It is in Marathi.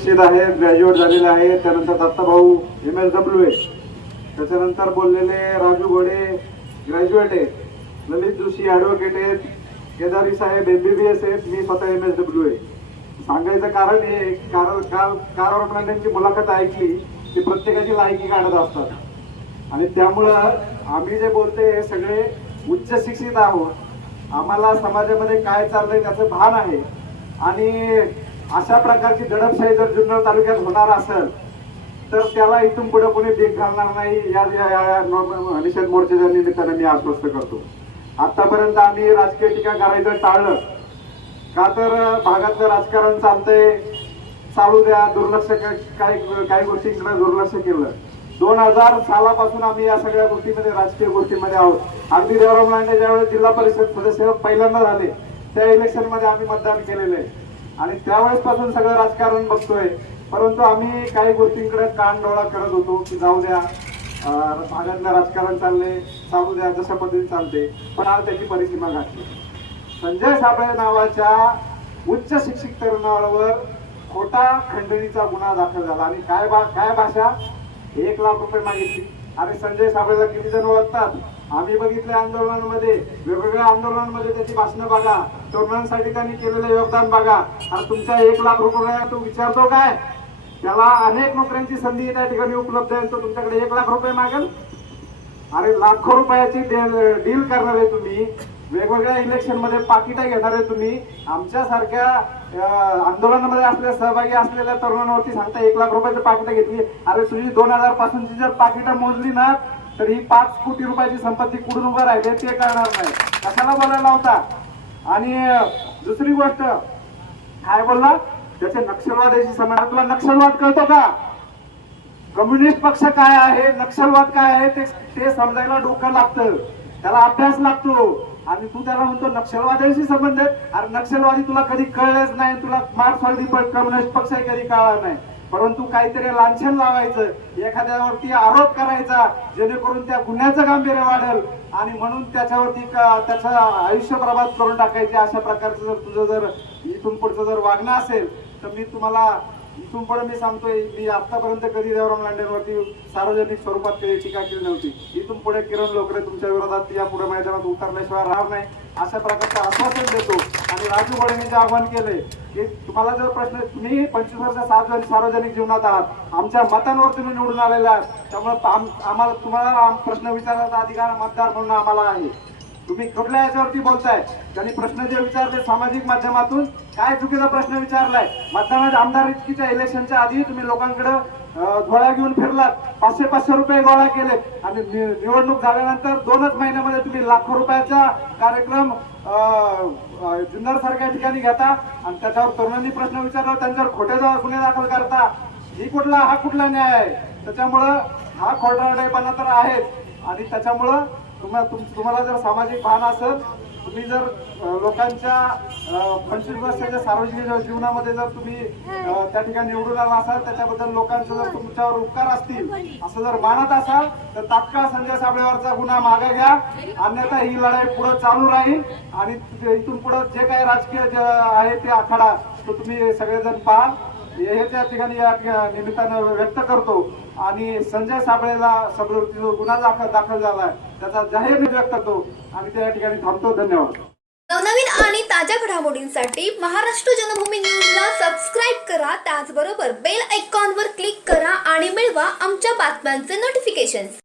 शिक्षित आहेत ग्रॅज्युएट झालेले आहेत त्यानंतर Dattabhau M S W A त्याच्यानंतर बोललेले राजू घोडे ग्रॅज्युएट आहेत ललित जोशी ॲडव्होकेट आहेत केदारी साहेब एम बी बी एस आहेत. मी स्वतः एम एस डब्ल्यू ए सांगायचं कारण हे कारण काल कार ऑर्गनायझेशनची मुलाखत ऐकली की प्रत्येकाची लायकी काढत असतात. आणि त्यामुळं आम्ही जे बोलते हे सगळे उच्च शिक्षित आहोत. आम्हाला समाजामध्ये काय चाललंय त्याचं भान आहे. आणि अशा प्रकारची दडपशाही जर जुन्नर तालुक्यात होणार असेल तर त्याला इथून पुढे कोणी देख घालणार नाही या या- निषेध मोर्चाच्या निमित्ताने मी आश्वस्त करतो. आतापर्यंत आम्ही राजकीय टीका करायचं टाळलं. का तर भागातलं राजकारण चालतंय चालू द्या दुर्लक्ष काही काही गोष्टींकडे दुर्लक्ष केलं. दोन हजार सालापासून आम्ही या सगळ्या गोष्टीमध्ये राजकीय गोष्टीमध्ये आहोत. अगदी देवराम लांडे ज्यावेळेस जिल्हा परिषद सदस्य पहिल्यांदा झाले त्या इलेक्शनमध्ये आम्ही मतदान केलेलं आहे. आणि त्यावेळेस पासून सगळं राजकारण बघतोय. परंतु आम्ही काही गोष्टींकडे कानडोळा करत होतो की जाऊ द्या भागातलं राजकारण चालले चालू द्या जशा पद्धतीने चालते. पण आज त्याची परिसीमा गाठली. संजय साबळे नावाच्या उच्च शिक्षित तरुणावर खोटा खंडणीचा गुन्हा दाखल झाला. आणि काय बा काय भाषा? एक लाख रुपये मागितली. अरे संजय साबळेला किती जण ओळखतात? आम्ही बघितले आंदोलनांमध्ये. वेगवेगळ्या आंदोलनांमध्ये त्याची भाषणं बघा. तरुणांसाठी त्यांनी केलेलं योगदान बघा. आणि तुमचा एक लाख रुपये तो विचारतो काय? त्याला अनेक नोकऱ्यांची संधी त्या ठिकाणी उपलब्ध आहे. तो तुमच्याकडे एक लाख रुपये मागेल. अरे लाखो रुपयाची डील करणार आहे तुम्ही. वेगवेगळ्या इलेक्शनमध्ये पाकिटा घेणार आहे तुम्ही. आमच्या सारख्या आंदोलनामध्ये असलेल्या सहभागी असलेल्या तरुणांवरती सांगता एक लाख रुपयाची पाकिटं घेतली. अरे तुझी दोन हजार पासूनची जर पाकिटं मोजली ना तर ही पाच कोटी रुपयाची संपत्ती कुठून उभं राहिले ते कळणार नाही. कशाला बोलायला होता आणि दुसरी गोष्ट काय बोलला? त्याचे नक्षलवादाशी समाज तुला नक्षलवाद कळतो का? कम्युनिस्ट पक्ष काय आहे? नक्षलवाद काय आहे? ते ते समजायला डोकं लागतं. त्याला अभ्यास लागतो. आणि तू त्याला म्हणतो नक्षलवाद्याशी संबंध आहे अरे नक्षलवादी तुला कधी कळलंच नाही तुला मार्क्सवादी पण कम्युनिस्ट पक्षही कधी कळला नाही. परंतु काहीतरी लांछन लावायचं. एखाद्यावरती आरोप करायचा जेणेकरून त्या गुन्ह्याचं गांभीर्य वाढेल. आणि म्हणून त्याच्यावरती त्याचा त्याचं आयुष्य प्रभात करून टाकायचे अशा प्रकारचं जर तुझं जर इथून पुढचं जर वागणं असेल तर मी तुम्हाला इथून पण मी सांगतोय मी आतापर्यंत कधी देवराम लांडेवरती सार्वजनिक स्वरूपात काही टीका केली नव्हती. इथून पुढे किरण लोकरे तुमच्या विरोधात या पुढे मैदानात उतरल्याशिवाय राहणार नाही. अशा प्रकारचं आश्वासन देतो. आणि राजू गोडेंनी जे आवाहन केलंय की तुम्हाला जर प्रश्न तुम्ही पंचवीस वर्ष सार्वजनिक सार्वजनिक जीवनात आहात. आमच्या मतांवर तुम्ही निवडून आलेले आहात. त्यामुळे आम्हाला तुम्हाला प्रश्न विचारण्याचा अधिकार मतदार म्हणून आम्हाला आहे. तुम्ही कुठल्या याच्यावरती बोलताय? त्यांनी प्रश्न जे विचारले सामाजिक माध्यमातून काय चुकीचा प्रश्न विचारलाय? मतदानाच्या आमदारकीच्या इलेक्शनच्या आधी तुम्ही लोकांकडे गोळ्या घेऊन फिरलात. पाचशे पाचशे रुपये गोळा केले. आणि निवडणूक झाल्यानंतर दोनच महिन्यामध्ये तुम्ही लाखो रुपयाचा कार्यक्रम जुन्नर सारख्या ठिकाणी घेता. आणि त्याच्यावर तरुणांनी प्रश्न विचारला त्यांच्यावर खोटे गुन्हे दाखल करता. ही कुठला हा कुठला न्याय आहे? त्याच्यामुळं हा खोटारडेपणा तर आहेच. आणि त्याच्यामुळं तुम्हाला तुम- तुम्हाला जर सामाजिक भान असेल तुम्ही जर लोकांच्या अ, पंचवीस वर्षाच्या सार्वजनिक जीवनामध्ये जर तुम्ही त्या ठिकाणी निवडून आला असाल त्याच्याबद्दल लोकांचे जर तुमच्यावर उपकार असतील असं जर मानत असाल तर तात्काळ संजय साबळेवरचा गुन्हा मागे घ्या. अन्यथा ही लढाई पुढे चालू राहील. आणि इथून पुढे जे काही राजकीय आहे ते आखाडा तो तुम्ही सगळेजण पहा. हे त्या ठिकाणी या निमित्तानं व्यक्त करतो. आणि संजय साबळेला सगळं जो गुन्हा दाखल दाखल झाला त्याचा जाहीर निषेध व्यक्त करतो. आणि त्या ठिकाणी थांबतो. धन्यवाद. नवनवीन आणि ताज्या घडामोडींसाठी महाराष्ट्र जनभूमी न्यूजला सबस्क्राईब करा. त्याचबरोबर बेल आयकॉनवर क्लिक करा आणि मिळवा आमच्या बातम्यांचे नोटिफिकेशन्स